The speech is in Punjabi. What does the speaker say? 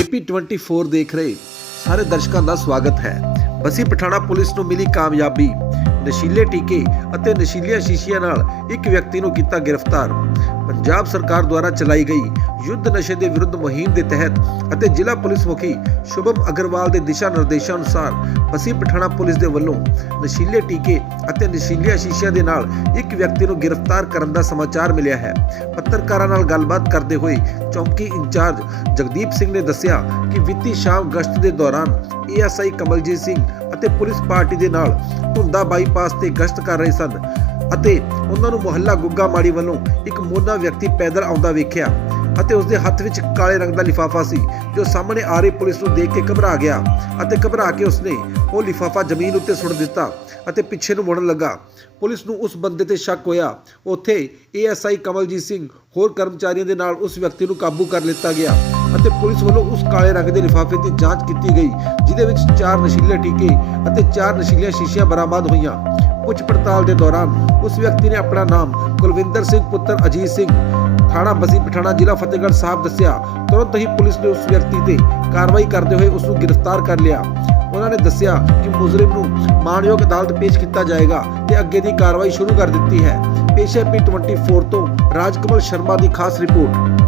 AP24 ਦੇਖ ਰਹੇ ਸਾਰੇ ਦਰਸ਼ਕਾਂ ਦਾ ਸਵਾਗਤ ਹੈ। ਬਸੀ ਪਠਾਣਾ ਪੁਲਿਸ ਨੂੰ ਮਿਲੀ ਕਾਮਯਾਬੀ, ਨਸ਼ੀਲੇ ਟੀਕੇ ਅਤੇ ਨਸ਼ੀਲੀਆਂ ਸ਼ੀਸ਼ੀਆਂ ਨਾਲ ਇੱਕ ਵਿਅਕਤੀ ਨੂੰ ਕੀਤਾ ਗ੍ਰਿਫਤਾਰ। ਪੰਜਾਬ ਸਰਕਾਰ ਦੁਆਰਾ ਚਲਾਈ ਗਈ ਯੁੱਧ ਨਸ਼ੇ ਦੇ ਵਿਰੁੱਧ ਮੁਹਿੰਮ ਦੇ ਤਹਿਤ ਅਤੇ ਜ਼ਿਲ੍ਹਾ ਪੁਲਿਸ ਮੁਖੀ ਸ਼ੁਭਮ ਅਗਰਵਾਲ ਦੇ ਦਿਸ਼ਾ ਨਿਰਦੇਸ਼ਾਂ ਅਨੁਸਾਰ ਬਸੀ ਪਠਾਣਾ ਪੁਲਿਸ ਦੇ ਵੱਲੋਂ ਨਸ਼ੀਲੇ ਟੀਕੇ ਅਤੇ ਨਸ਼ੀਲੀਆਂ ਸ਼ੀਸ਼ੀਆਂ ਦੇ ਨਾਲ ਇੱਕ ਵਿਅਕਤੀ ਨੂੰ ਗ੍ਰਿਫਤਾਰ ਕਰਨ ਦਾ ਸਮਾਚਾਰ ਮਿਲਿਆ ਹੈ। ਪੱਤਰਕਾਰਾਂ ਨਾਲ ਗੱਲਬਾਤ ਕਰਦੇ ਹੋਏ ਚੌਂਕੀ ਇੰਚਾਰਜ ਜਗਦੀਪ ਸਿੰਘ ਨੇ ਦੱਸਿਆ ਕਿ ਵਿੱਤੀ ਸ਼ਾਮ ਗਸ਼ਤ ਦੇ ਦੌਰਾਨ ਏਐਸਆਈ ਕਮਲਜੀਤ ਸਿੰਘ ਅਤੇ ਪੁਲਿਸ ਪਾਰਟੀ ਦੇ ਨਾਲ ਧੁੰਦਾ ਬਾਈਪਾਸ ਤੇ ਗਸ਼ਤ ਕਰ ਰਹੇ ਸਨ। ਅਤੇ ਉਹਨਾਂ ਨੂੰ ਮੁਹੱਲਾ ਗੁੱਗਾ ਮਾੜੀ ਵੱਲੋਂ ਇੱਕ ਮੋਨਾ ਵਿਅਕਤੀ ਪੈਦਲ ਆਉਂਦਾ ਵੇਖਿਆ ਅਤੇ ਉਸ ਦੇ ਹੱਥ ਵਿੱਚ ਕਾਲੇ ਰੰਗ ਦਾ ਲਿਫਾਫਾ ਸੀ, ਜੋ ਸਾਹਮਣੇ ਆ ਰਹੀ ਪੁਲਿਸ ਨੂੰ ਦੇਖ ਕੇ ਘਬਰਾ ਗਿਆ ਅਤੇ ਘਬਰਾ ਕੇ ਉਸਨੇ ਉਹ ਲਿਫਾਫਾ ਜ਼ਮੀਨ ਉੱਤੇ ਸੁੱਟ ਦਿੱਤਾ ਅਤੇ ਪਿੱਛੇ ਨੂੰ ਮੁੜਨ ਲੱਗਾ। ਪੁਲਿਸ ਨੂੰ ਉਸ ਬੰਦੇ ਤੇ ਸ਼ੱਕ ਹੋਇਆ। ਉੱਥੇ ਏਐਸਆਈ ਕਮਲਜੀਤ ਸਿੰਘ ਹੋਰ ਕਰਮਚਾਰੀਆਂ ਦੇ ਨਾਲ ਉਸ ਵਿਅਕਤੀ ਨੂੰ ਕਾਬੂ ਕਰ ਲਿੱਤਾ ਗਿਆ ਅਤੇ ਪੁਲਿਸ ਵੱਲੋਂ ਉਸ ਕਾਲੇ ਰੰਗ ਦੇ ਲਿਫਾਫੇ ਦੀ ਜਾਂਚ ਕੀਤੀ ਗਈ, ਜਿਹਦੇ ਵਿੱਚ ਚਾਰ ਨਸ਼ੀਲੇ ਟੀਕੇ ਅਤੇ ਚਾਰ ਨਸ਼ੀਲੀਆਂ ਸ਼ੀਸ਼ੀਆਂ ਬਰਾਮਦ ਹੋਈਆਂ। ਪੁੱਛ ਪੜਤਾਲ ਦੇ ਦੌਰਾਨ ਉਸ ਵਿਅਕਤੀ ਨੇ ਆਪਣਾ ਨਾਮ ਕੁਲਵਿੰਦਰ ਸਿੰਘ, ਪੁੱਤਰ ਅਜੀਤ ਸਿੰਘ, ਥਾਣਾ ਬਸੀ ਪਠਾਣਾ, ਜ਼ਿਲ੍ਹਾ ਫਤਿਹਗੜ੍ਹ ਸਾਹਿਬ ਦੱਸਿਆ। ਤੁਰੰਤ ਹੀ ਪੁਲਿਸ ਨੇ ਉਸ ਵਿਅਕਤੀ ਤੇ ਕਾਰਵਾਈ ਕਰਦੇ ਹੋਏ ਉਸ ਨੂੰ ਗ੍ਰਿਫਤਾਰ ਕਰ ਲਿਆ। ਉਹਨਾਂ ਨੇ ਦੱਸਿਆ ਕਿ ਮੁਜ਼ਰਿਮ ਨੂੰ ਮਾਣਯੋਗ ਅਦਾਲਤ ਪੇਸ਼ ਕੀਤਾ ਜਾਏਗਾ ਤੇ ਅੱਗੇ ਦੀ ਕਾਰਵਾਈ ਸ਼ੁਰੂ ਕਰ ਦਿੱਤੀ ਹੈ। ਪੇਸ਼ੇ ਪੀ 24 ਤੋਂ ਰਾਜਕਮਲ ਸ਼ਰਮਾ ਦੀ ਖਾਸ ਰਿਪੋਰਟ।